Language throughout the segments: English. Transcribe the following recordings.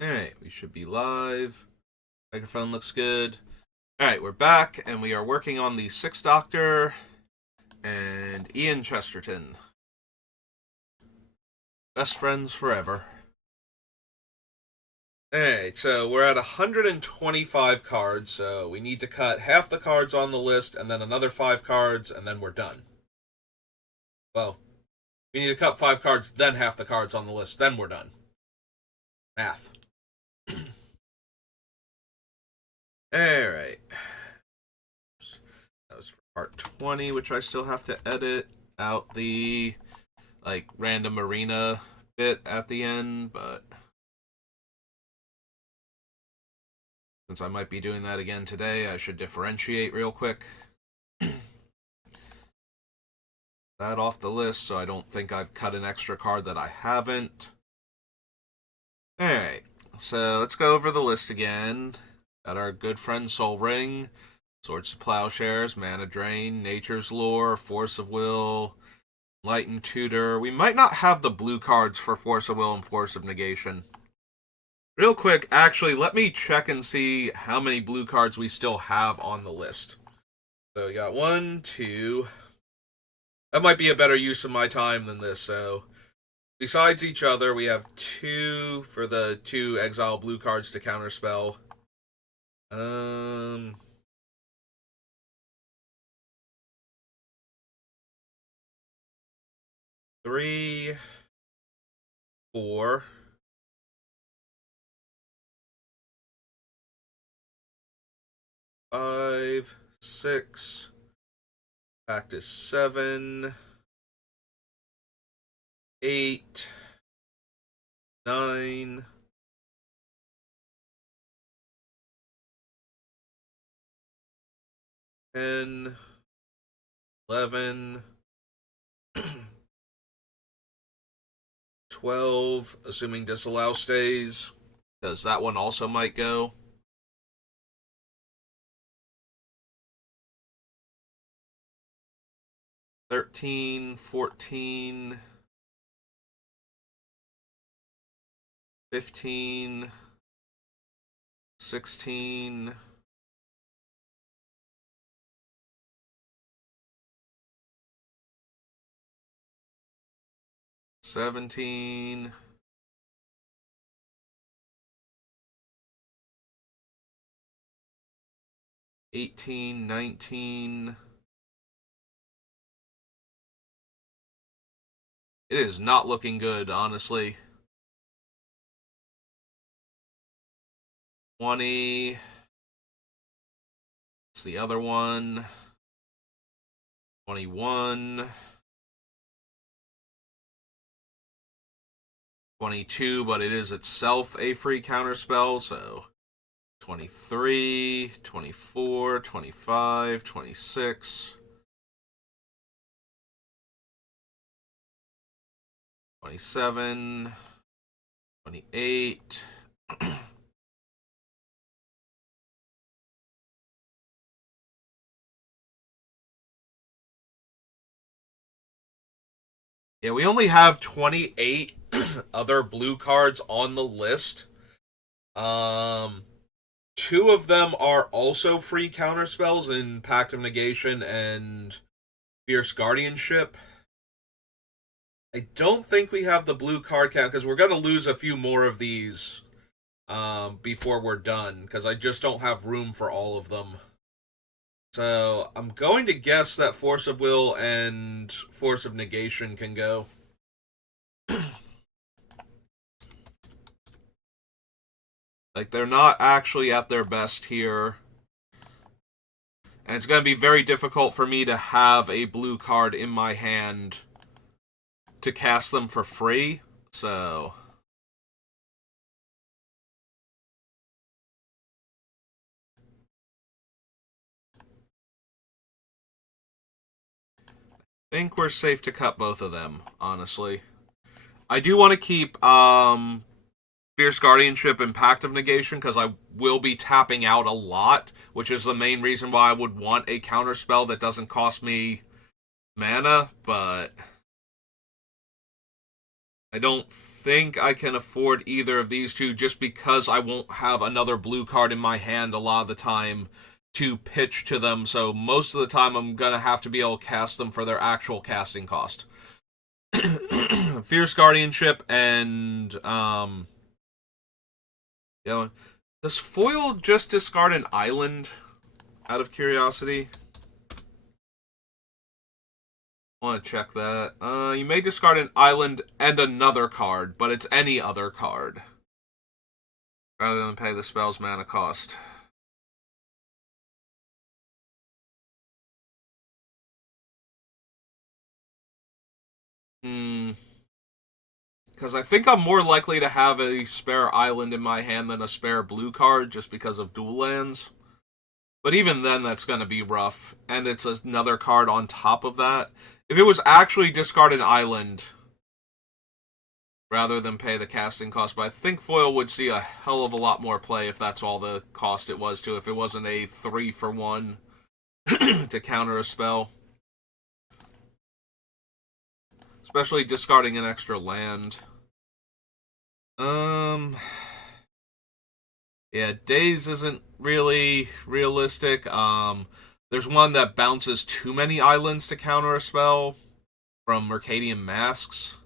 Alright, we should be live. Microphone looks good. Alright, we're back, and we are working on the Sixth Doctor and Ian Chesterton. Best friends forever. Alright, so we're at 125 cards, so we need to cut half the cards on the list, and then another 5 cards, and then we're done. Well, we need to cut 5 cards, then half the cards on the list, then we're done. Math. Alright. That was for part 20, which I still have to edit out the, random arena bit at the end, but since I might be doing that again today, I should differentiate real quick. That off the list, so I don't think I've cut an extra card that I haven't. Alright, so let's go over the list again. Got our good friend Soul Ring, Swords to Plowshares, Mana Drain, Nature's Lore, Force of Will, Lightened Tutor. We might not have the blue cards for Force of Will and Force of Negation. Real quick, actually, let me check and see how many blue cards we still have on the list. So we got 1, 2. That might be a better use of my time than this, so besides each other, we have 2 for the 2 exile blue cards to counterspell. 3, 4, 5, 6, back to 7, 8, 9, 10, 11, 12, assuming disallow stays, because that one also might go. 13, 14, 15, 16, 17, 18, 19. It is not looking good, honestly. 20. It's the other one. 21. 22, but it is itself a free counterspell, so 23, 24, 25, 26, 27, 28. Yeah, we only have 28 other blue cards on the list. 2 of them are also free counterspells in Pact of Negation and Fierce Guardianship. I don't think we have the blue card count, because we're going to lose a few more of these before we're done, because I just don't have room for all of them. So I'm going to guess that Force of Will and Force of Negation can go. They're not actually at their best here. And it's going to be very difficult for me to have a blue card in my hand to cast them for free, so I think we're safe to cut both of them, honestly. I do want to keep Fierce Guardianship and Pact of Negation, because I will be tapping out a lot, which is the main reason why I would want a counterspell that doesn't cost me mana, but I don't think I can afford either of these two just because I won't have another blue card in my hand a lot of the time to pitch to them. So most of the time I'm going to have to be able to cast them for their actual casting cost. Fierce Guardianship and you know, does foil just discard an island out of curiosity? I want to check that. You may discard an island and another card, but it's any other card rather than pay the spell's mana cost. Hmm. Because I think I'm more likely to have a spare island in my hand than a spare blue card just because of dual lands. But even then, that's going to be rough. And it's another card on top of that. If it was actually discard an island rather than pay the casting cost, but I think foil would see a hell of a lot more play if that's all the cost it was to, if it wasn't a 3-for-1 to counter a spell. Especially discarding an extra land. Yeah, Daze isn't really realistic. There's one that bounces too many islands to counter a spell from Mercadian Masks.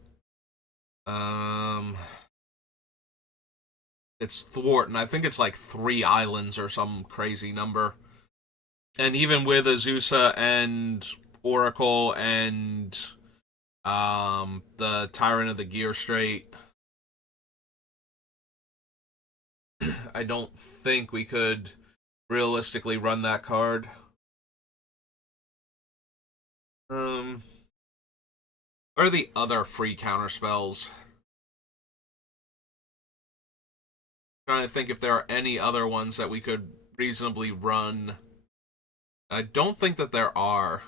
It's Thwart, and I think it's like 3 islands or some crazy number. And even with Azusa and Oracle and the Tyrant of the Gear Strait, I don't think we could realistically run that card. What are the other free counter spells? I'm trying to think if there are any other ones that we could reasonably run. I don't think that there are.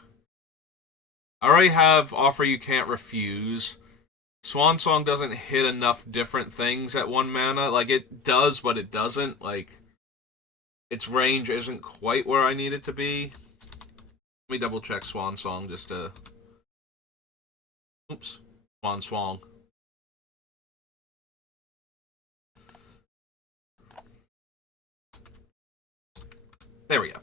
I already have Offer You Can't Refuse. Swan Song doesn't hit enough different things at 1 mana. Like, it does, but it doesn't. Like, its range isn't quite where I need it to be. Let me double check Swan Song just to... Oops. Swan Swong. There we go.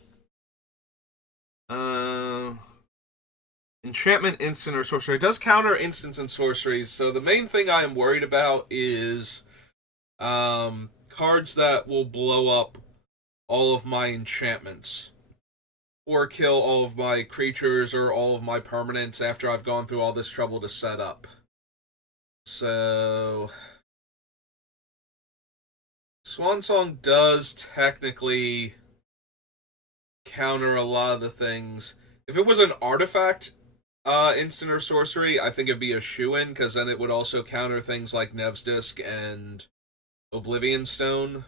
Enchantment, instant, or sorcery. It does counter instants and sorceries, so the main thing I am worried about is cards that will blow up all of my enchantments. Or kill all of my creatures or all of my permanents after I've gone through all this trouble to set up. So... Swan Song does technically counter a lot of the things. If it was an artifact instant or sorcery, I think it'd be a shoo-in, because then it would also counter things like Nev's Disc and Oblivion Stone.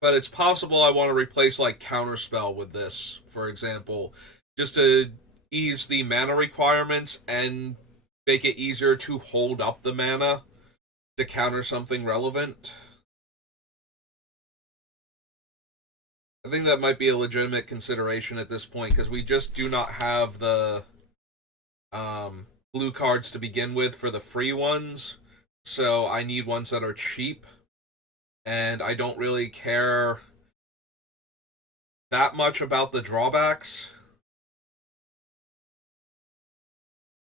But it's possible I want to replace like Counterspell with this, for example, just to ease the mana requirements and make it easier to hold up the mana to counter something relevant. I think that might be a legitimate consideration at this point, because we just do not have the blue cards to begin with for the free ones, so I need ones that are cheap, and I don't really care that much about the drawbacks.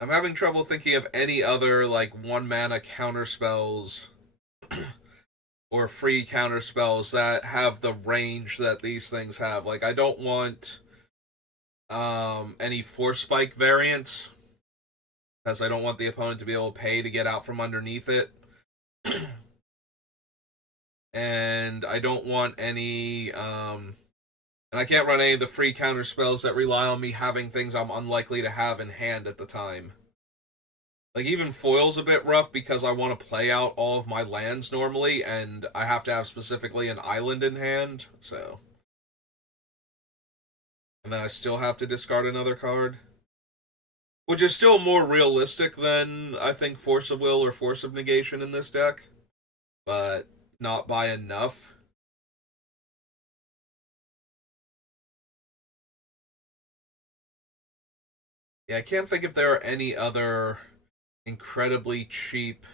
I'm having trouble thinking of any other, like, 1 mana counter spells or free counter spells that have the range that these things have. Like, I don't want any Force Spike variants, because I don't want the opponent to be able to pay to get out from underneath it. And I don't want any and I can't run any of the free counter spells that rely on me having things I'm unlikely to have in hand at the time. Like, even foil's a bit rough because I want to play out all of my lands normally, and I have to have specifically an island in hand, so. And then I still have to discard another card. Which is still more realistic than, I think, Force of Will or Force of Negation in this deck. But not by enough. Yeah, I can't think if there are any other incredibly cheap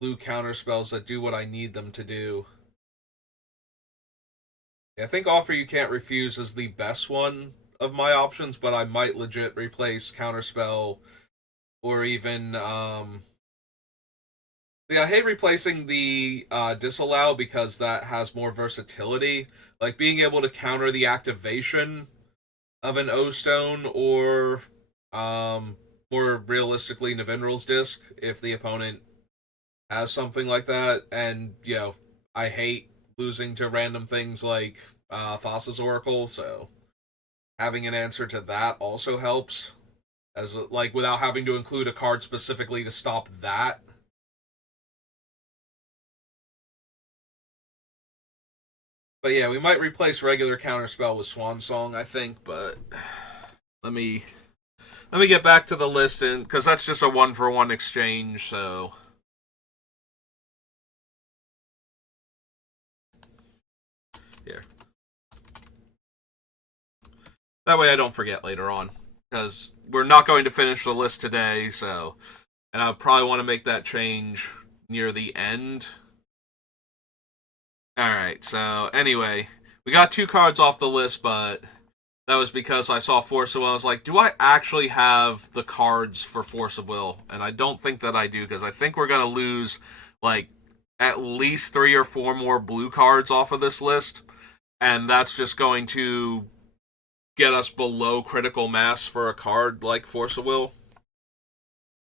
blue counter spells that do what I need them to do. Yeah, I think Offer You Can't Refuse is the best one of my options, but I might legit replace Counterspell or even yeah, I hate replacing the Disallow because that has more versatility. Like being able to counter the activation of an O Stone or more realistically Navinral's Disc if the opponent has something like that. And, I hate losing to random things like Thassa's Oracle, so having an answer to that also helps. As like without having to include a card specifically to stop that. But yeah, we might replace regular counterspell with Swan Song, I think, but let me let me get back to the list and because that's just a 1-for-1 exchange, so here. That way I don't forget later on. Because we're not going to finish the list today, so and I probably want to make that change near the end. Alright, so anyway, we got 2 cards off the list, but that was because I saw Force of Will. I was like, do I actually have the cards for Force of Will? And I don't think that I do, because I think we're going to lose, like, at least 3 or 4 more blue cards off of this list. And that's just going to get us below critical mass for a card like Force of Will.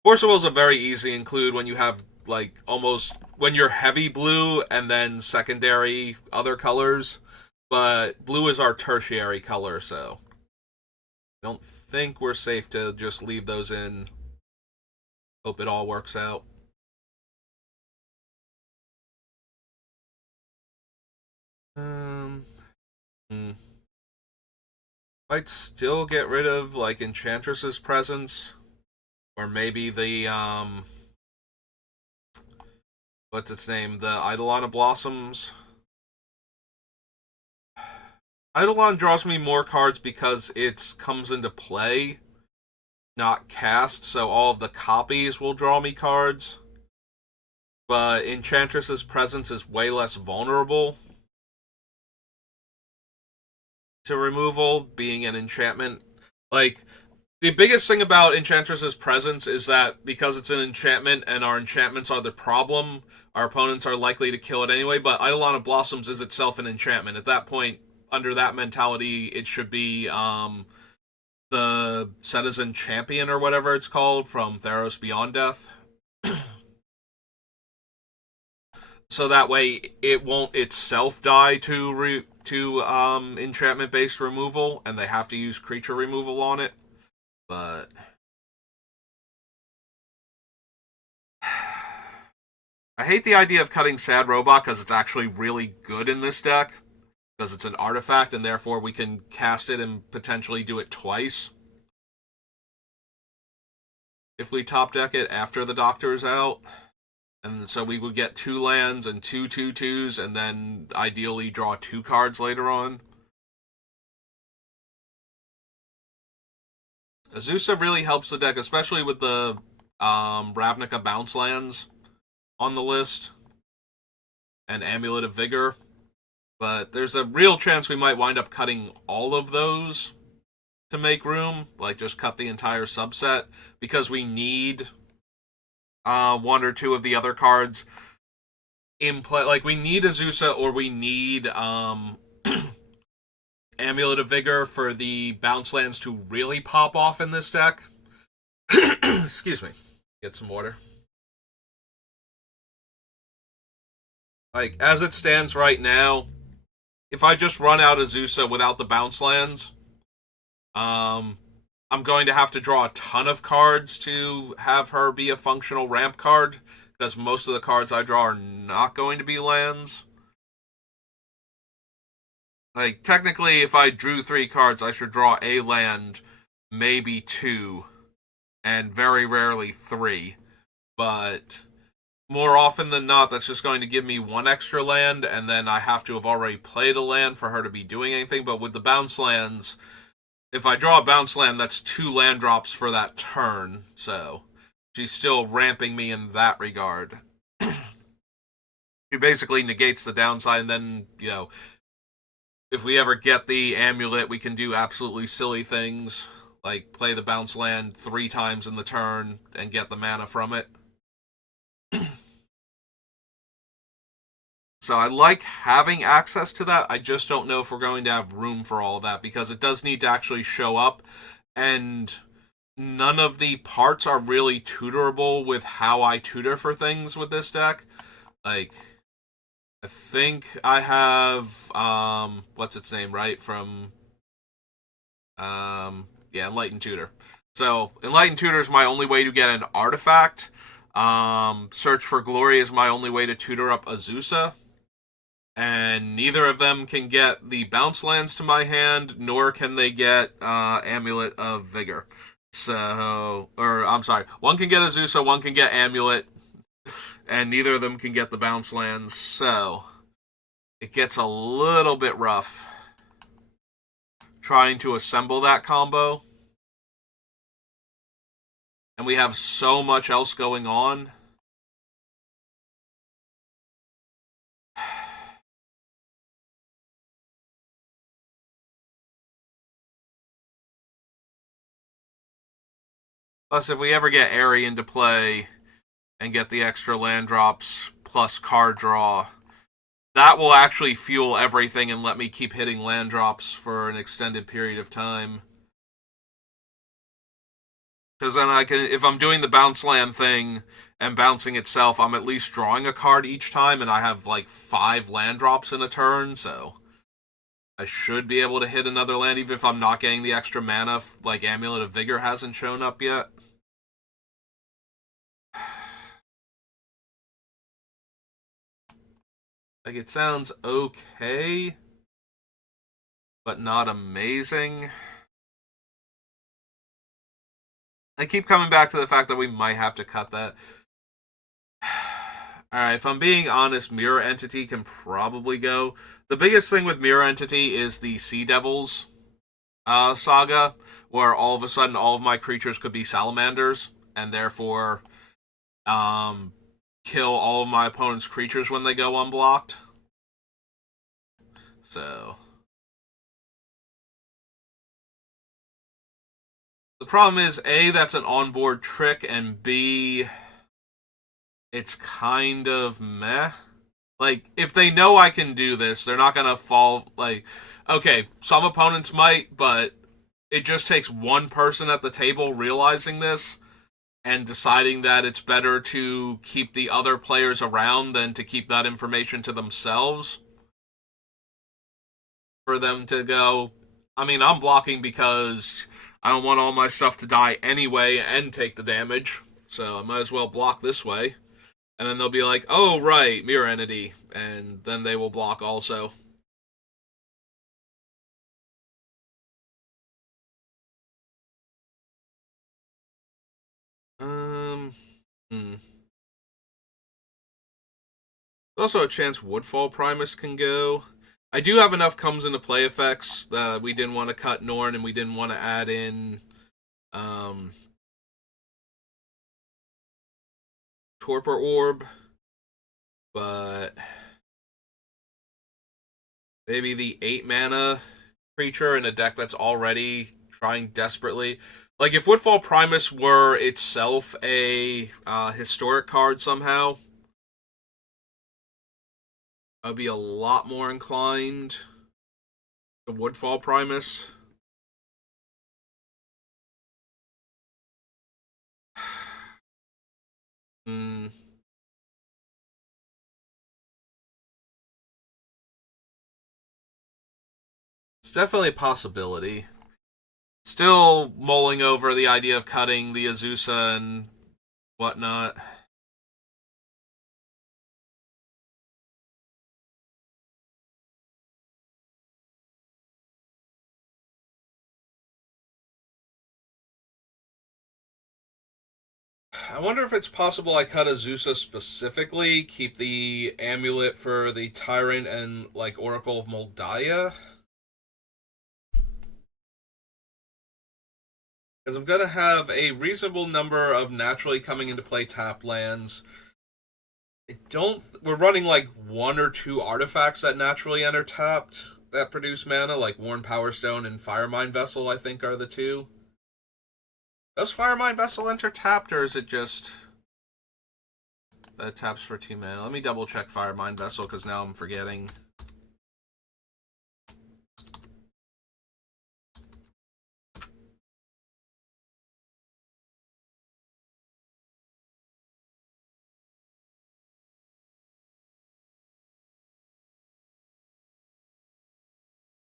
Force of Will is a very easy include when you have, like, almost... when you're heavy blue and then secondary other colors. But blue is our tertiary color, so I don't think we're safe to just leave those in. Hope it all works out. Um, hmm. Might still get rid of like Enchantress's presence, or maybe the what's its name? The Eidolon of Blossoms. Eidolon draws me more cards because it comes into play, not cast, so all of the copies will draw me cards. But Enchantress's presence is way less vulnerable to removal, being an enchantment. Like, the biggest thing about Enchantress's presence is that because it's an enchantment and our enchantments are the problem, our opponents are likely to kill it anyway, but Eidolon of Blossoms is itself an enchantment. At that point, under that mentality, it should be the Citizen Champion or whatever it's called from Theros Beyond Death. So that way it won't itself die to enchantment based removal, and they have to use creature removal on it. But I hate the idea of cutting Sad Robot because it's actually really good in this deck because it's an artifact and therefore we can cast it and potentially do it twice if we top deck it after the Doctor is out. And so we would get 2 lands and 2/2/2s, and then ideally draw 2 cards later on. Azusa really helps the deck, especially with the Ravnica bounce lands on the list and Amulet of Vigor. But there's a real chance we might wind up cutting all of those to make room, like just cut the entire subset, because we need 1 or 2 of the other cards in play. Like, we need Azusa or we need Amulet of Vigor for the bounce lands to really pop off in this deck. Excuse me. Get some water. Like, as it stands right now, if I just run out Azusa without the bounce lands, I'm going to have to draw a ton of cards to have her be a functional ramp card, because most of the cards I draw are not going to be lands. Like, technically, if I drew 3 cards, I should draw a land, maybe 2, and very rarely 3. But more often than not, that's just going to give me 1 extra land, and then I have to have already played a land for her to be doing anything. But with the bounce lands, if I draw a bounce land, that's 2 land drops for that turn. So she's still ramping me in that regard. She basically negates the downside, and then, if we ever get the amulet, we can do absolutely silly things, like play the bounce land 3 times in the turn and get the mana from it. So I like having access to that. I just don't know if we're going to have room for all of that, because it does need to actually show up, and none of the parts are really tutorable with how I tutor for things with this deck. Like, I think I have what's its name, right? From yeah, Enlightened Tutor. So Enlightened Tutor is my only way to get an artifact. Search for Glory is my only way to tutor up Azusa. And neither of them can get the bounce lands to my hand, nor can they get Amulet of Vigor. So, or I'm sorry, one can get Azusa, one can get Amulet, and neither of them can get the bounce lands. So it gets a little bit rough trying to assemble that combo. And we have so much else going on. Plus, if we ever get Airy into play and get the extra land drops plus card draw, that will actually fuel everything and let me keep hitting land drops for an extended period of time. Because then I can, if I'm doing the bounce land thing and bouncing itself, I'm at least drawing a card each time, and I have like 5 land drops in a turn, so I should be able to hit another land, even if I'm not getting the extra mana, like Amulet of Vigor hasn't shown up yet. Like, it sounds okay, but not amazing. I keep coming back to the fact that we might have to cut that. Alright, if I'm being honest, Mirror Entity can probably go. The biggest thing with Mirror Entity is the Sea Devils saga, where all of a sudden all of my creatures could be salamanders, and therefore kill all of my opponent's creatures when they go unblocked. So the problem is, A, that's an onboard trick, and B, it's kind of meh. Like, if they know I can do this, they're not gonna fall. Like, okay, some opponents might, but it just takes one person at the table realizing this and deciding that it's better to keep the other players around than to keep that information to themselves. For them to go, I mean, I'm blocking because I don't want all my stuff to die anyway and take the damage, so I might as well block this way. And then they'll be like, oh, right, Mirror Entity. And then they will block also. Um, hmm. There's also a chance Woodfall Primus can go. I do have enough comes into play effects that we didn't want to cut Norn, and we didn't want to add in um, Torpor Orb. But maybe the 8 mana creature in a deck that's already trying desperately. Like, if Woodfall Primus were itself a historic card somehow, I'd be a lot more inclined to Woodfall Primus. Hmm. It's definitely a possibility. Still mulling over the idea of cutting the Azusa and whatnot. I wonder if it's possible I cut Azusa specifically, keep the amulet for the Tyrant and, like, Oracle of Moldiah. Because I'm going to have a reasonable number of naturally coming into play tap lands. We're running like one or two artifacts that naturally enter tapped that produce mana, like Worn Power Stone and Firemine Vessel, I think are the two. Does Firemine Vessel enter tapped, or is it just that taps for 2 mana? Let me double check Firemine Vessel, because now I'm forgetting.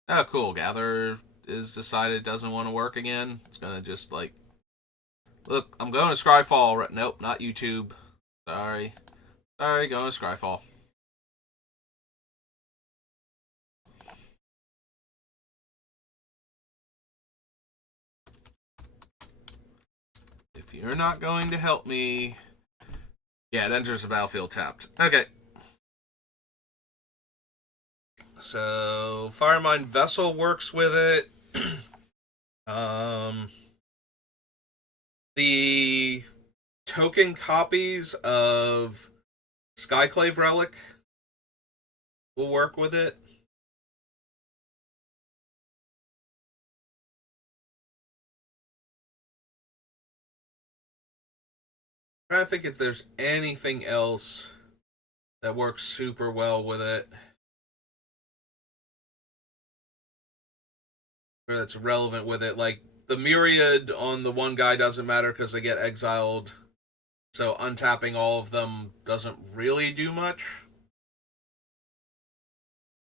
Oh, cool. Gather is decided it doesn't want to work again. It's going to just, like... Look, I'm going to Scryfall. Nope, not YouTube. Sorry. Sorry, going to Scryfall. If you're not going to help me... Yeah, it enters the battlefield tapped. Okay. So, Firemine Vessel works with it. The token copies of Skyclave Relic will work with it. I'm trying to think if there's anything else that works super well with it, or that's relevant with it. Like, the Myriad on the one guy doesn't matter because they get exiled, so untapping all of them doesn't really do much.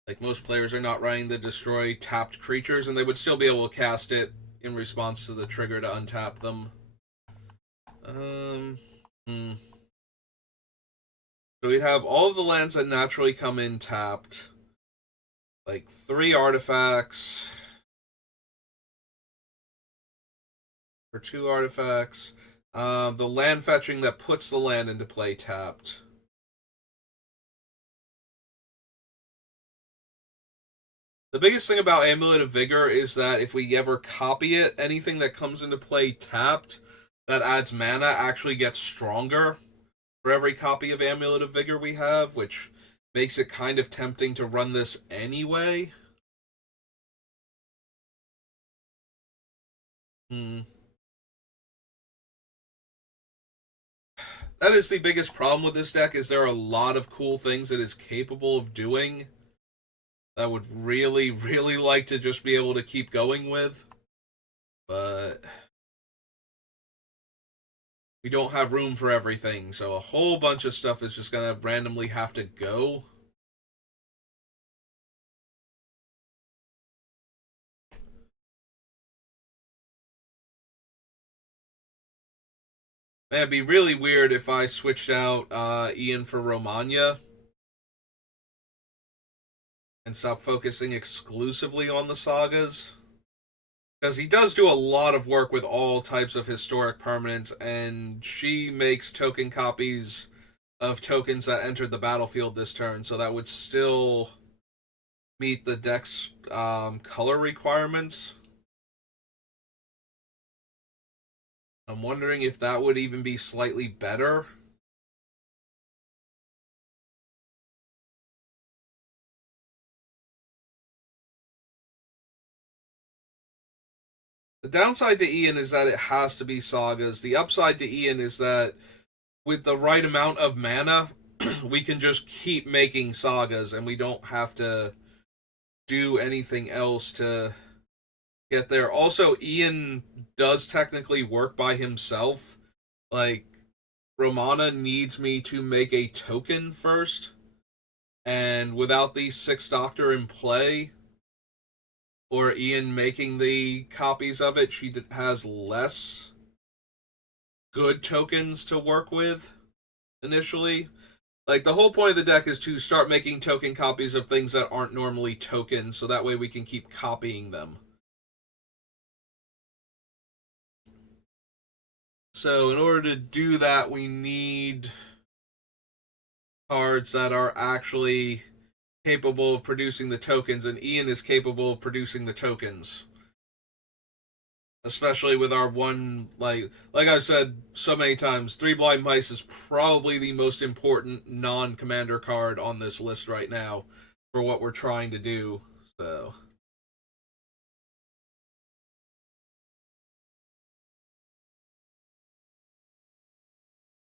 Like, most players are not running the destroy tapped creatures, and they would still be able to cast it in response to the trigger to untap them. So we have all of the lands that naturally come in tapped. Like 3 artifacts. For 2 artifacts. The land fetching that puts the land into play tapped. The biggest thing about Amulet of Vigor is that if we ever copy it, anything that comes into play tapped that adds mana actually gets stronger for every copy of Amulet of Vigor we have, which makes it kind of tempting to run this anyway. That is the biggest problem with this deck, is there are a lot of cool things it is capable of doing that I would really, really like to just be able to keep going with. But we don't have room for everything, so a whole bunch of stuff is just going to randomly have to go. Man, it'd be really weird if I switched out Ian for Romania and stopped focusing exclusively on the sagas. Because he does do a lot of work with all types of historic permanents, and she makes token copies of tokens that entered the battlefield this turn, so that would still meet the deck's color requirements. I'm wondering if that would even be slightly better. The downside to Ian is that it has to be sagas. The upside to Ian is that with the right amount of mana, we can just keep making sagas and we don't have to do anything else to get there. Also, Ian does technically work by himself. Like, Romana needs me to make a token first, and without the 6th Doctor in play, or Ian making the copies of it, she has less good tokens to work with initially. Like, the whole point of the deck is to start making token copies of things that aren't normally tokens, so that way we can keep copying them. So in order to do that, we need cards that are actually capable of producing the tokens, and Ian is capable of producing the tokens. especially with our one, like I said so many times, Three Blind Mice is probably the most important non-commander card on this list right now for what we're trying to do. So,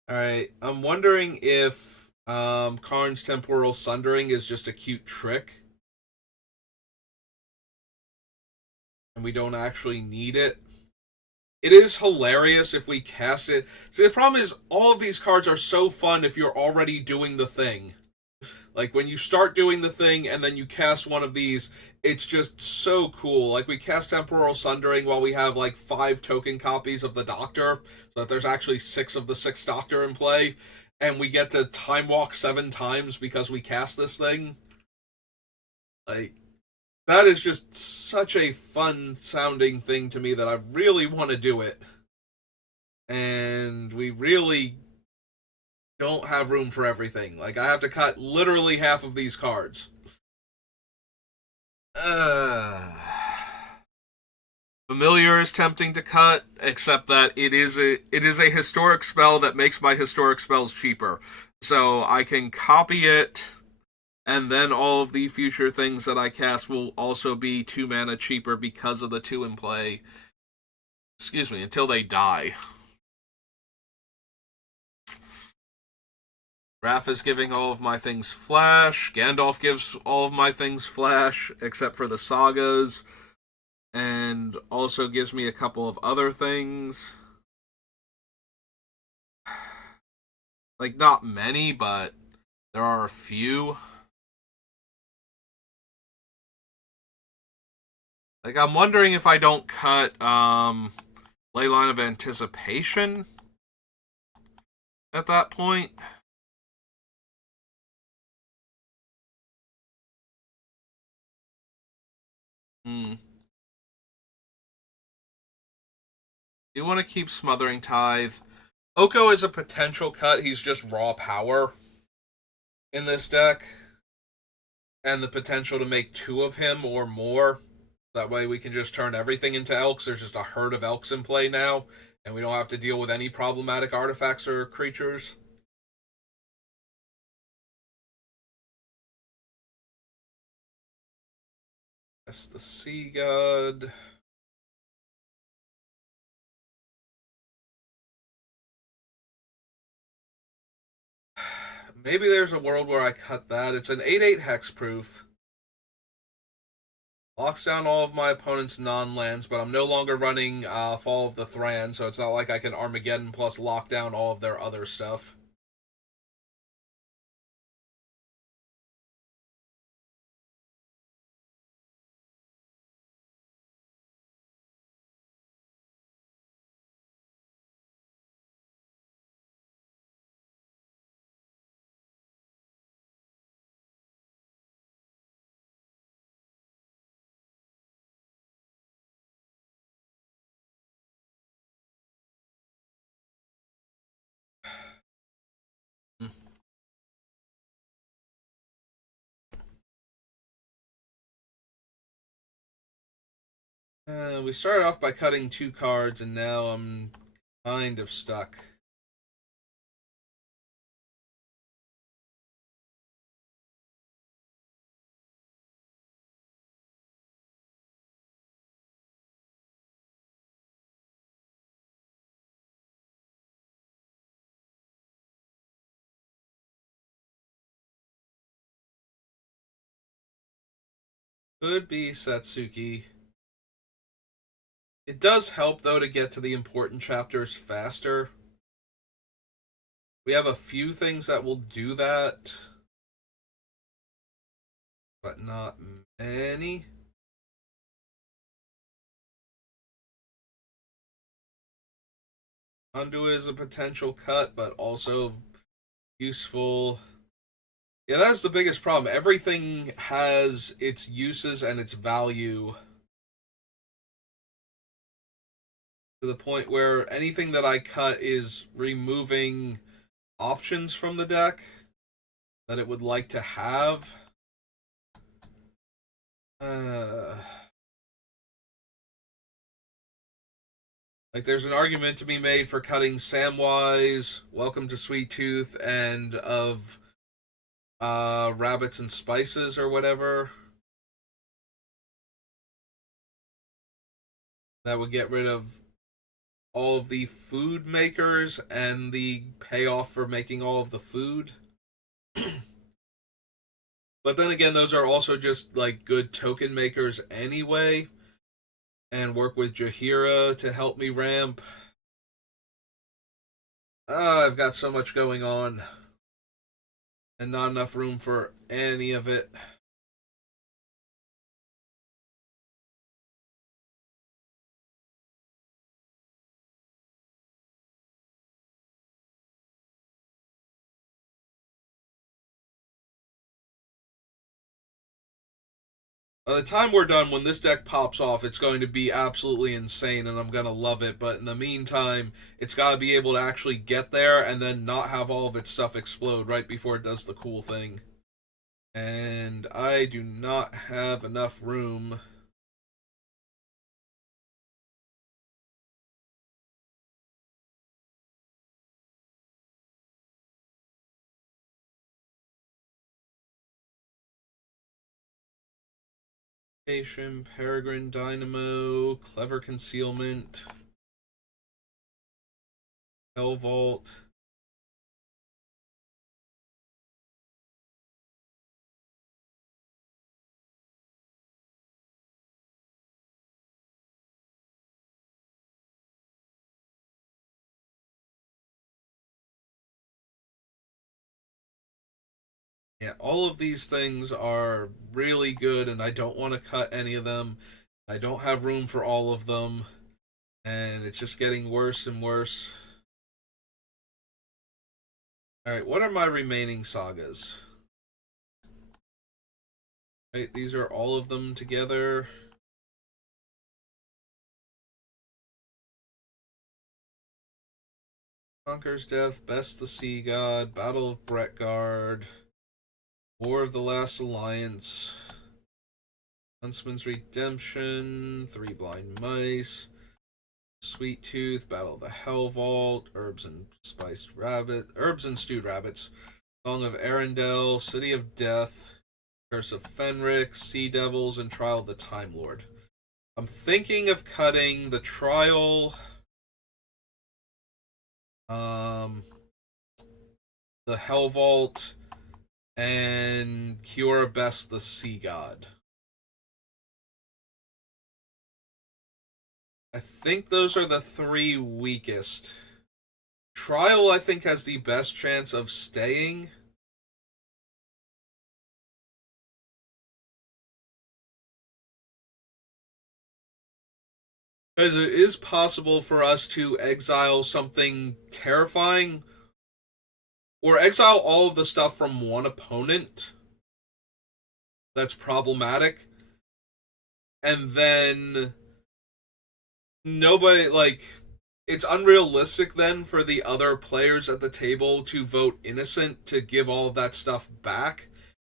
all right, I'm wondering if Karn's Temporal Sundering is just a cute trick and we don't actually need it. It is hilarious if we cast it. See, the problem is all of these cards are so fun if you're already doing the thing. Like when you start doing the thing and then you cast one of these, it's just so cool. Like we cast Temporal Sundering while we have like 5 token copies of the Doctor, so that there's actually 6 of the 6 Doctor in play, and we get to time walk 7 times because we cast this thing. Like that is just such a fun sounding thing to me that I really want to do it. And we really don't have room for everything. Like I have to cut literally half of these cards. Uh, Familiar is tempting to cut, except that it is a historic spell that makes my historic spells cheaper. So I can copy it, and then all of the future things that I cast will also be 2 mana cheaper because of the 2 in play. Excuse me, until they die. Raph is giving all of my things flash. Gandalf gives all of my things flash, except for the sagas. And also gives me a couple of other things. Like, not many, but there are a few. Like, I'm wondering if I don't cut Leyline of Anticipation at that point. Hmm. Do you want to keep Smothering Tithe? Oko is a potential cut. He's just raw power in this deck. And the potential to make 2 of him or more. That way we can just turn everything into Elks. There's just a herd of Elks in play now. And we don't have to deal with any problematic artifacts or creatures. That's the Sea God. Maybe there's a world where I cut that. It's an 8/8 hexproof. Locks down all of my opponent's non-lands, but I'm no longer running Fall of the Thran, so it's not like I can Armageddon plus lock down all of their other stuff. We started off by cutting 2 cards, and now I'm kind of stuck. Could be Satsuki. It does help, though, to get to the important chapters faster. We have a few things that will do that, but not many. Undo is a potential cut, but also useful. Yeah, that's the biggest problem. Everything has its uses and its value to the point where anything that I cut is removing options from the deck that it would like to have. Uh, Like, there's an argument to be made for cutting Samwise, Welcome to Sweet Tooth, and of Rabbits and Spices or whatever. That would get rid of all of the food makers and the payoff for making all of the food. But then again, those are also just like good token makers anyway, and work with Jaheira to help me ramp. I've got so much going on and not enough room for any of it. By the time we're done, when this deck pops off, it's going to be absolutely insane and I'm going to love it. But in the meantime, it's got to be able to actually get there and then not have all of its stuff explode right before it does the cool thing. And I do not have enough room. Peregrine Dynamo, Clever Concealment, Hell Vault. Yeah, all of these things are really good, and I don't want to cut any of them. I don't have room for all of them, and it's just getting worse and worse. Alright, what are my remaining sagas? Right, these are all of them together. Conquer's Death, Best the Sea God, Battle of Bretgard, War of the Last Alliance, Huntsman's Redemption, Three Blind Mice, Sweet Tooth, Battle of the Hell Vault, Herbs and Stewed Rabbits, Song of Arendelle, City of Death, Curse of Fenric, Sea Devils, and Trial of the Time Lord. I'm thinking of cutting the Trial, the Hell Vault, and Kiora Best the Sea God. I think those are the three weakest. Trial, I think, has the best chance of staying. Because it is possible for us to exile something terrifying, or exile all of the stuff from one opponent that's problematic, and then nobody, like, it's unrealistic then for the other players at the table to vote innocent to give all of that stuff back,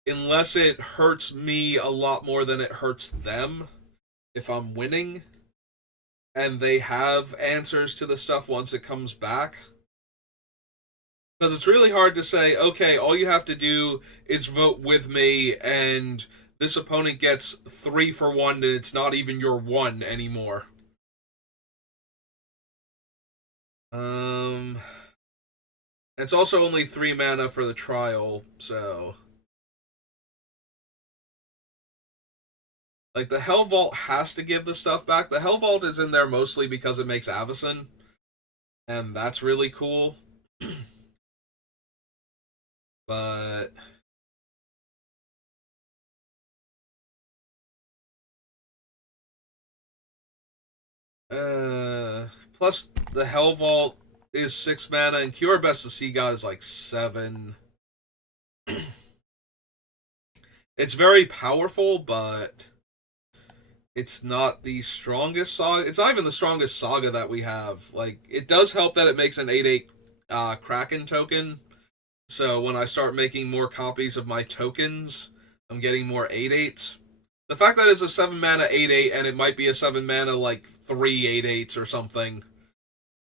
unless it hurts me a lot more than it hurts them if I'm winning and they have answers to the stuff once it comes back. Because it's really hard to say, okay, all you have to do is vote with me, and this opponent gets 3 for 1, and it's not even your 1 anymore. It's also only 3 mana for the trial, so. Like, the Hell Vault has to give the stuff back. The Hell Vault is in there mostly because it makes Avacyn, and that's really cool. But plus the Hell Vault is 6 mana, and Cure Best the Sea God is like 7. It's very powerful, but it's not the strongest saga. It's not even the strongest saga that we have. Like, it does help that it makes an 8/8 Kraken token. So when I start making more copies of my tokens, I'm getting more 8/8s. The fact that it's a 7 mana 8/8 and it might be a 7 mana like 3 8/8s or something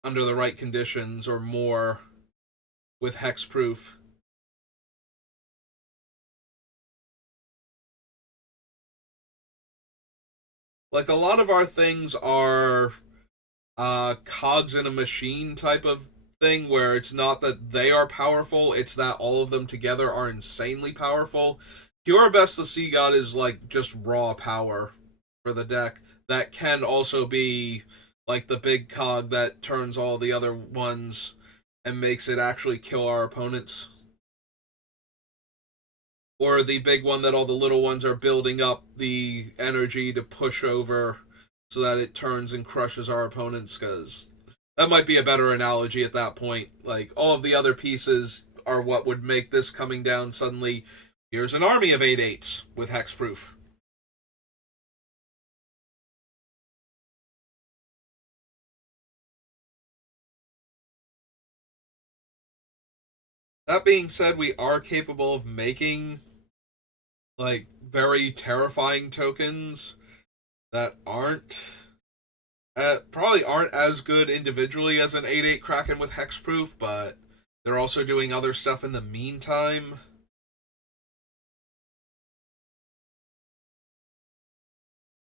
under the right conditions or more with hexproof. Like a lot of our things are cogs in a machine type of thing where it's not that they are powerful, it's that all of them together are insanely powerful. Best the Sea God is like just raw power for the deck that can also be like the big cog that turns all the other ones and makes it actually kill our opponents. Or the big one that all the little ones are building up the energy to push over so that it turns and crushes our opponents, because that might be a better analogy at that point. Like, all of the other pieces are what would make this coming down suddenly. Here's an army of 8/8s with hexproof. That being said, we are capable of making like very terrifying tokens that probably aren't as good individually as an 8/8 Kraken with hexproof, but they're also doing other stuff in the meantime.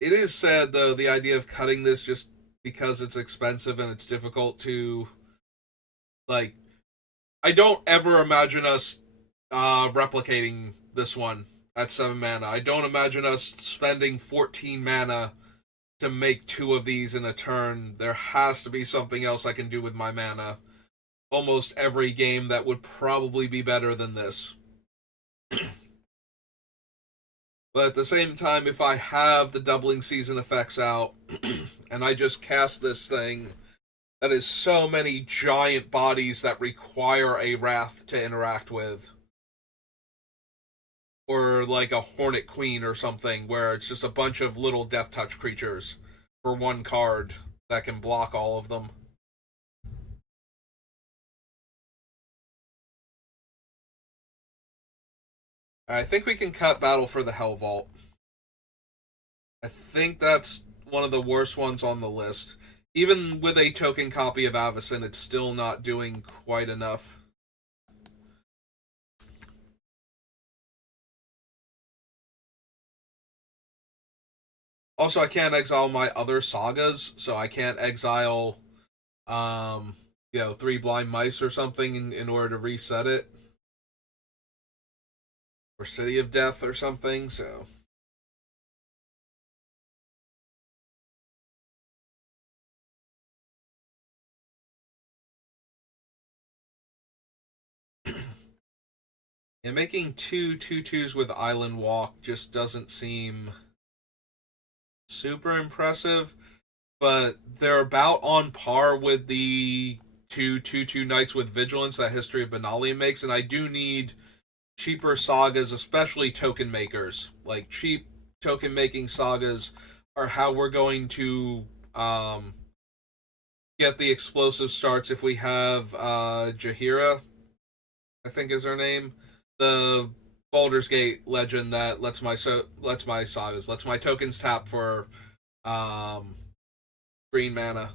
It is sad though, the idea of cutting this just because it's expensive and it's difficult to like. I don't ever imagine us replicating this one at 7 mana. I don't imagine us spending 14 mana to make 2 of these in a turn. There has to be something else I can do with my mana almost every game that would probably be better than this. But at the same time, if I have the doubling season effects out and I just cast this thing, that is so many giant bodies that require a Wrath to interact with. Or like a Hornet Queen or something, where it's just a bunch of little Death Touch creatures for one card that can block all of them. I think we can cut Battle for the Hell Vault. I think that's one of the worst ones on the list. Even with a token copy of Avacyn, it's still not doing quite enough. Also, I can't exile my other sagas, so I can't exile, Three Blind Mice or something in order to reset it. Or City of Death or something, so. And making 2/2/2s with Island Walk just doesn't seem super impressive, but they're about on par with the 2/2/2 Knights with Vigilance that History of Benalia makes, and I do need cheaper sagas, especially token makers. Like, cheap token making sagas are how we're going to get the explosive starts if we have Jaheira, I think is her name, the Baldur's Gate legend that lets my sagas, lets my tokens tap for um, green mana.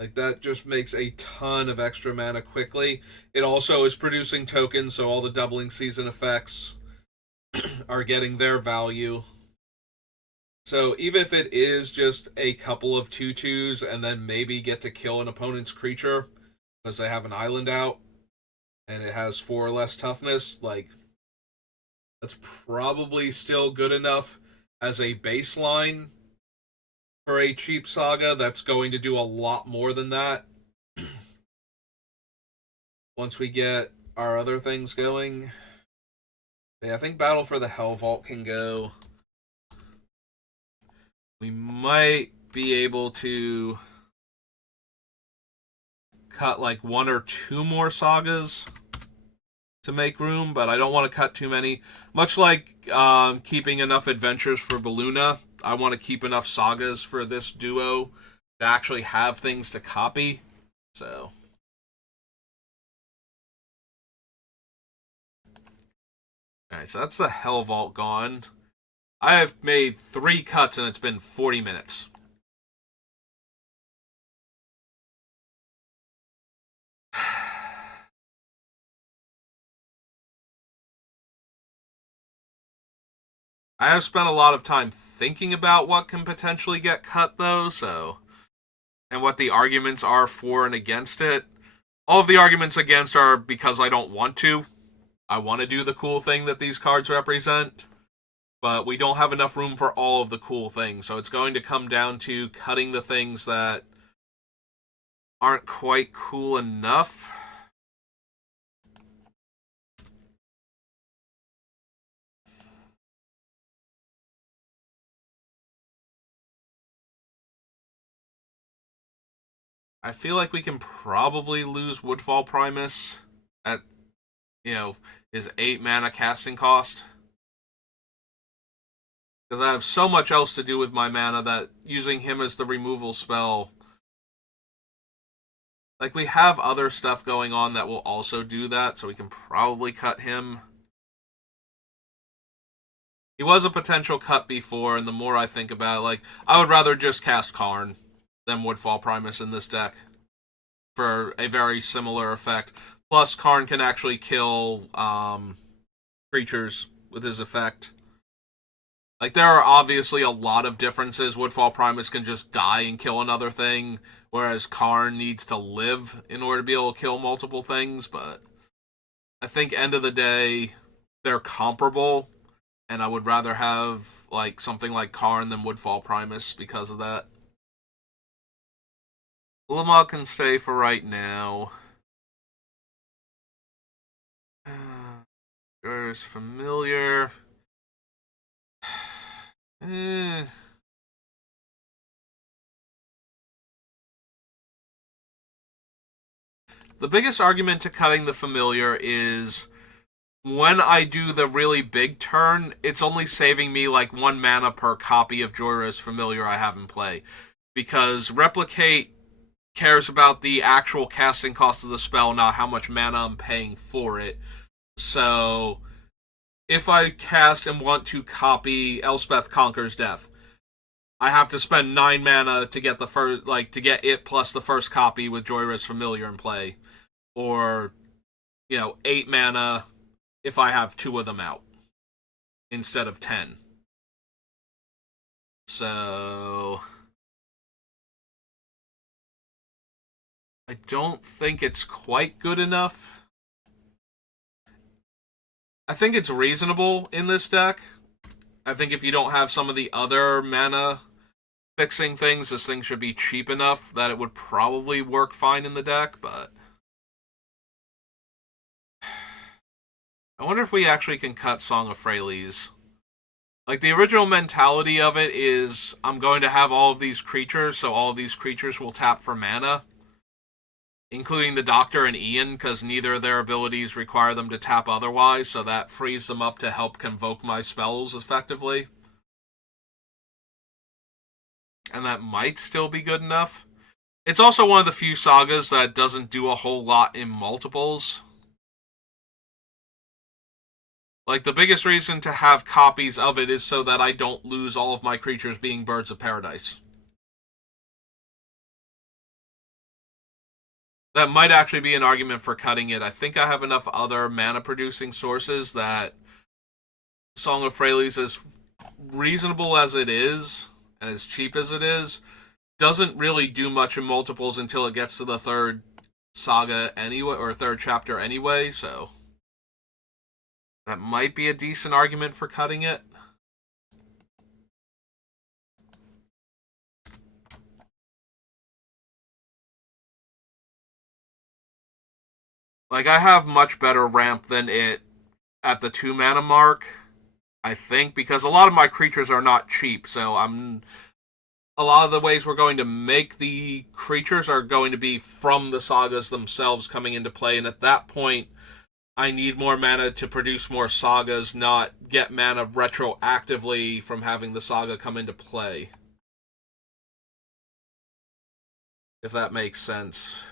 Like, that just makes a ton of extra mana quickly. It also is producing tokens, so all the doubling season effects are getting their value. So even if it is just a couple of 2/2s and then maybe get to kill an opponent's creature because they have an island out and it has 4 or less toughness, like, that's probably still good enough as a baseline for a cheap saga that's going to do a lot more than that once we get our other things going. Yeah, I think Battle for the Hell Vault can go. We might be able to cut like 1 or 2 more sagas to make room, but I don't want to cut too many. Much like keeping enough adventures for Balluna, I want to keep enough sagas for this duo to actually have things to copy. So, alright, so that's the Hell Vault gone. I have made 3 cuts and it's been 40 minutes. I have spent a lot of time thinking about what can potentially get cut, though, so. And what the arguments are for and against it. All of the arguments against are because I don't want to. I want to do the cool thing that these cards represent, but we don't have enough room for all of the cool things, so it's going to come down to cutting the things that aren't quite cool enough. I feel like we can probably lose Woodfall Primus at, his 8 mana casting cost. Because I have so much else to do with my mana that using him as the removal spell. Like, we have other stuff going on that will also do that, so we can probably cut him. He was a potential cut before, and the more I think about it, I would rather just cast Karn than Woodfall Primus in this deck for a very similar effect. Plus, Karn can actually kill creatures with his effect. There are obviously a lot of differences. Woodfall Primus can just die and kill another thing, whereas Karn needs to live in order to be able to kill multiple things, but I think end of the day, they're comparable, and I would rather have something like Karn than Woodfall Primus because of that. Ulamog can stay for right now. There's Familiar. The biggest argument to cutting the Familiar is when I do the really big turn, it's only saving me 1 mana per copy of Jorah's Familiar I have in play. Because Replicate cares about the actual casting cost of the spell, not how much mana I'm paying for it. So, if I cast and want to copy Elspeth Conquers Death, I have to spend 9 mana to get the first, to get it plus the first copy with Jorah's Familiar in play. Or, 8 mana if I have 2 of them out instead of 10. So, I don't think it's quite good enough. I think it's reasonable in this deck. I think if you don't have some of the other mana fixing things, this thing should be cheap enough that it would probably work fine in the deck, but I wonder if we actually can cut Song of Freyalise. The original mentality of it is, I'm going to have all of these creatures, so all of these creatures will tap for mana, including the Doctor and Ian, because neither of their abilities require them to tap otherwise, so that frees them up to help convoke my spells effectively. And that might still be good enough. It's also one of the few sagas that doesn't do a whole lot in multiples. The biggest reason to have copies of it is so that I don't lose all of my creatures being Birds of Paradise. That might actually be an argument for cutting it. I think I have enough other mana-producing sources that Song of Freyalise, as reasonable as it is, and as cheap as it is, doesn't really do much in multiples until it gets to the 3rd saga anyway, or 3rd chapter anyway, so that might be a decent argument for cutting it. I have much better ramp than it at the 2 mana mark, I think, because a lot of my creatures are not cheap, so a lot of the ways we're going to make the creatures are going to be from the sagas themselves coming into play, and at that point, I need more mana to produce more sagas, not get mana retroactively from having the saga come into play. If that makes sense.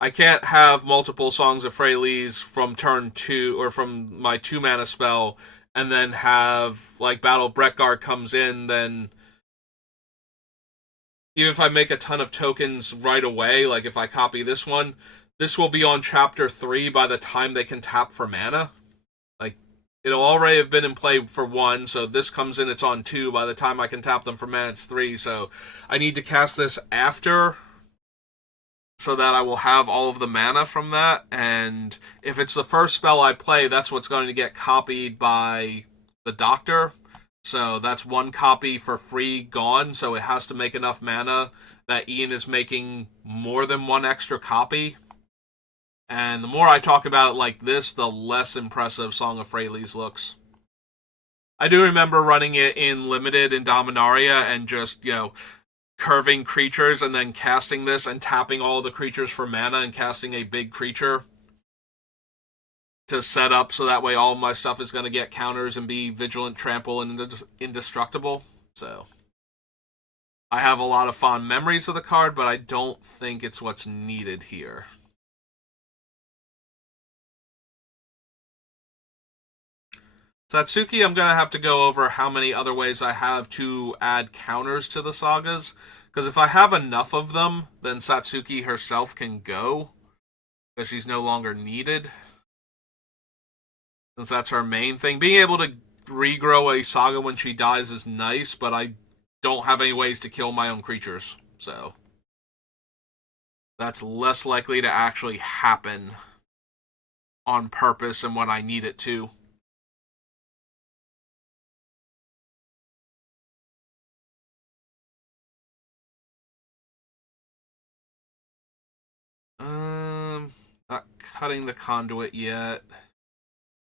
I can't have multiple Songs of Freyalise from turn 2, or from my 2 mana spell, and then have, Battle of Bretgard comes in, then even if I make a ton of tokens right away, if I copy this one, this will be on chapter 3 by the time they can tap for mana. it'll already have been in play for 1, so this comes in, it's on 2. By the time I can tap them for mana, it's 3. So I need to cast this after so that I will have all of the mana from that. And if it's the first spell I play, that's what's going to get copied by the Doctor. So that's 1 copy for free gone. So it has to make enough mana that Ian is making more than 1 extra copy. And the more I talk about it like this, the less impressive Song of Freyalise looks. I do remember running it in Limited in Dominaria and just, curving creatures and then casting this and tapping all the creatures for mana and casting a big creature to set up so that way all my stuff is going to get counters and be Vigilant, Trample, and Indestructible. So I have a lot of fond memories of the card, but I don't think it's what's needed here. Satsuki, I'm going to have to go over how many other ways I have to add counters to the sagas. Because if I have enough of them, then Satsuki herself can go. Because she's no longer needed. Since that's her main thing. Being able to regrow a saga when she dies is nice, but I don't have any ways to kill my own creatures. So that's less likely to actually happen on purpose and when I need it to. Not cutting the conduit yet.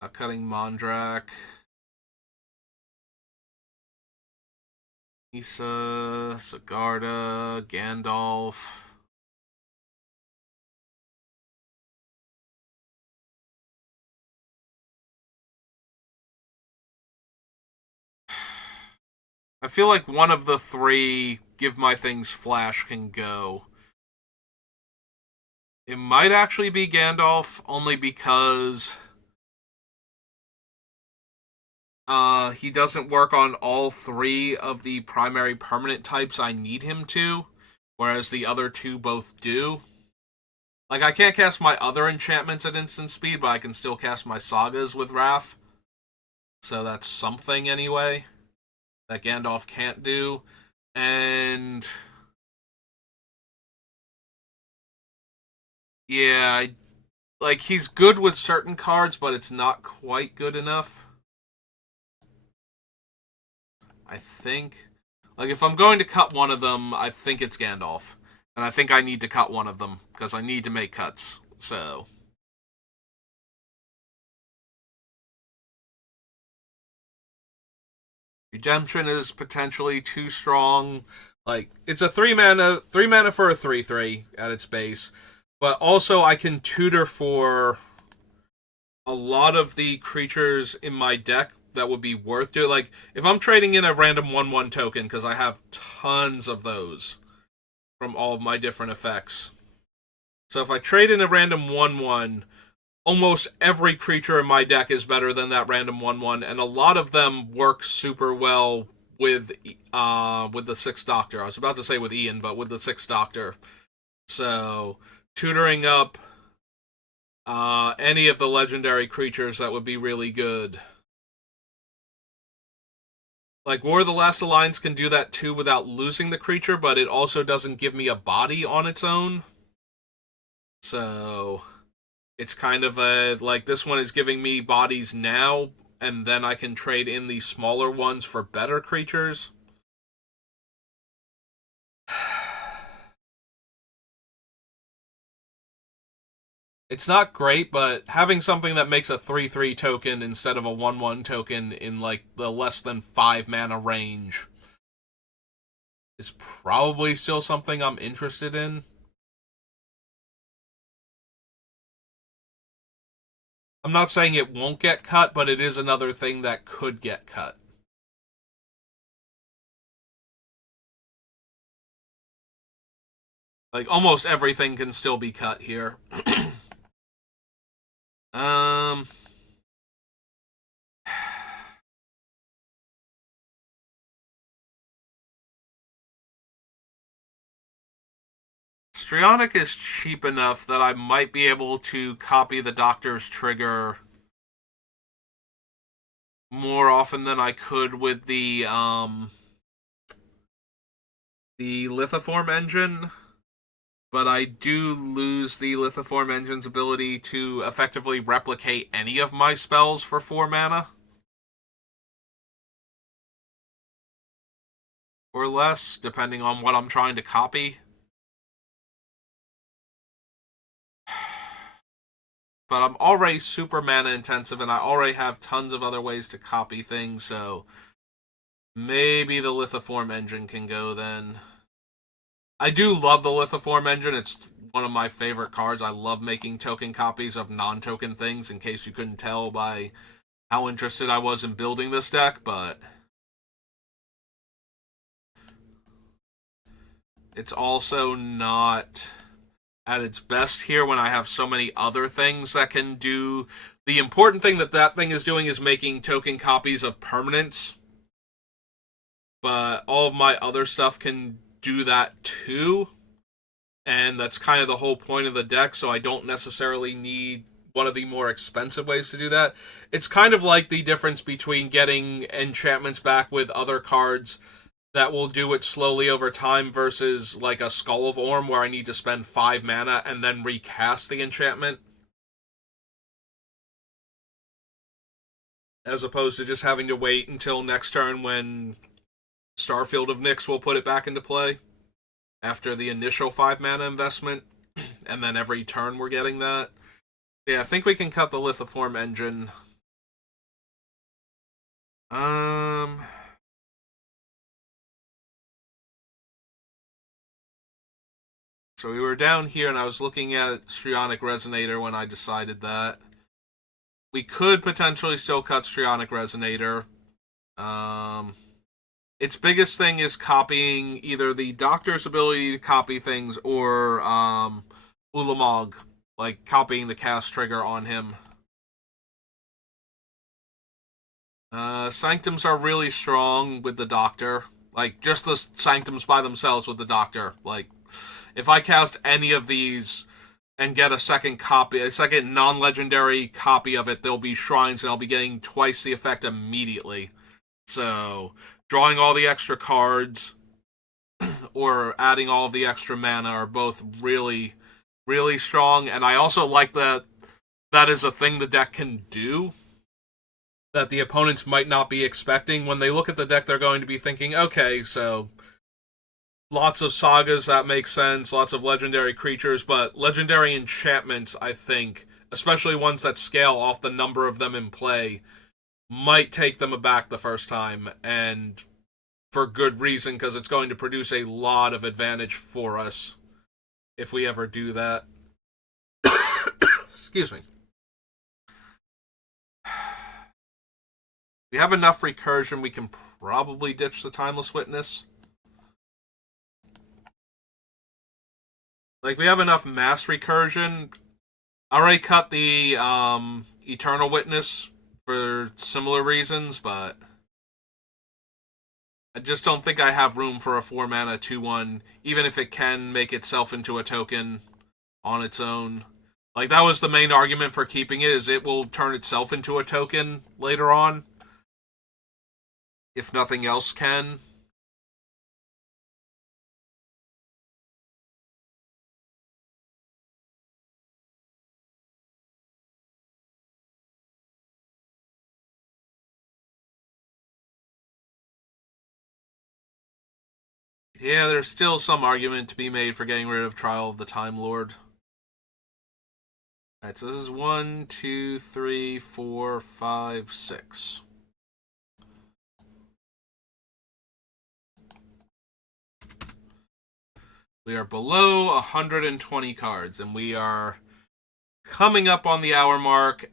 Not cutting Mondrak. Issa, Sigarda, Gandalf. I feel like one of the 3 Give My Things Flash can go. It might actually be Gandalf, only because he doesn't work on all 3 of the primary permanent types I need him to, whereas the other 2 both do. Like, I can't cast my other enchantments at instant speed, but I can still cast my sagas with Wrath. So that's something anyway that Gandalf can't do. And yeah, like, he's good with certain cards, but it's not quite good enough. I think, like, if I'm going to cut one of them, I think it's Gandalf. And I think I need to cut one of them, because I need to make cuts. So Redemption is potentially too strong. Like, it's a 3 mana for a 3/3 at its base. But also I can tutor for a lot of the creatures in my deck that would be worth doing. Like, if I'm trading in a random 1/1 token, because I have tons of those from all of my different effects. So if I trade in a random 1/1, almost every creature in my deck is better than that random 1/1, and a lot of them work super well with the Sixth Doctor. I was about to say with Ian, but with the Sixth Doctor. So tutoring up any of the legendary creatures, that would be really good. Like, War of the Last Alliance can do that too without losing the creature, but it also doesn't give me a body on its own. So it's kind of like, this one is giving me bodies now, and then I can trade in the smaller ones for better creatures. It's not great, but having something that makes a 3/3 token instead of a 1/1 token in, like, the less than 5 mana range is probably still something I'm interested in. I'm not saying it won't get cut, but it is another thing that could get cut. Like, almost everything can still be cut here. um... Strionic is cheap enough that I might be able to copy the Doctor's trigger more often than I could with the lithoform engine, but I do lose the lithoform engine's ability to effectively replicate any of my spells for 4 mana or less, depending on what I'm trying to copy. But I'm already super mana intensive, and I already have tons of other ways to copy things, so maybe the lithoform engine can go then. I do love the lithoform engine. It's one of my favorite cards. I love making token copies of non-token things, in case you couldn't tell by how interested I was in building this deck, but it's also not at its best here when I have so many other things that can do. The important thing that thing is doing is making token copies of permanents, but all of my other stuff can do that too, and that's kind of the whole point of the deck, so I don't necessarily need one of the more expensive ways to do that. It's kind of like the difference between getting enchantments back with other cards that will do it slowly over time versus like a Skull of Orm where I need to spend 5 mana and then recast the enchantment, as opposed to just having to wait until next turn when Starfield of Nyx will put it back into play after the initial 5 mana investment, and then every turn we're getting that. Yeah, I think we can cut the lithoform engine. So we were down here, and I was looking at Strionic Resonator when I decided that. We could potentially still cut Strionic Resonator. Its biggest thing is copying either the Doctor's ability to copy things or Ulamog, like copying the cast trigger on him. Sanctums are really strong with the Doctor. Like, just the Sanctums by themselves with the Doctor. Like, if I cast any of these and get a second copy, a second non-legendary copy of it, there'll be shrines and I'll be getting twice the effect immediately. So, drawing all the extra cards or adding all of the extra mana are both really, really strong. And I also like that that is a thing the deck can do that the opponents might not be expecting. When they look at the deck, they're going to be thinking, okay, so lots of sagas, that makes sense, lots of legendary creatures, but legendary enchantments, I think, especially ones that scale off the number of them in play, might take them aback the first time, and for good reason, because it's going to produce a lot of advantage for us if we ever do that. Excuse me. We have enough recursion, we can probably ditch the Timeless Witness. Like, we have enough mass recursion. I already cut the Eternal Witness for similar reasons, but I just don't think I have room for a 4 mana 2/1, even if it can make itself into a token on its own. Like, that was the main argument for keeping it, is it will turn itself into a token later on, if nothing else can. Yeah, there's still some argument to be made for getting rid of Trial of the Time Lord. Alright, so this is 1, 2, 3, 4, 5, 6. We are below 120 cards, and we are coming up on the hour mark.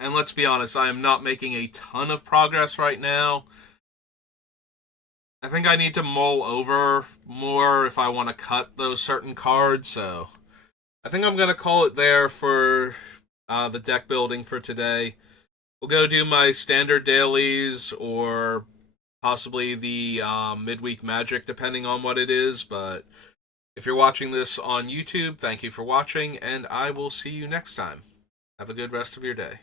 And let's be honest, I am not making a ton of progress right now. I think I need to mull over more if I want to cut those certain cards, so I think I'm going to call it there for the deck building for today. We'll go do my standard dailies or possibly the midweek magic, depending on what it is, but if you're watching this on YouTube, thank you for watching, and I will see you next time. Have a good rest of your day.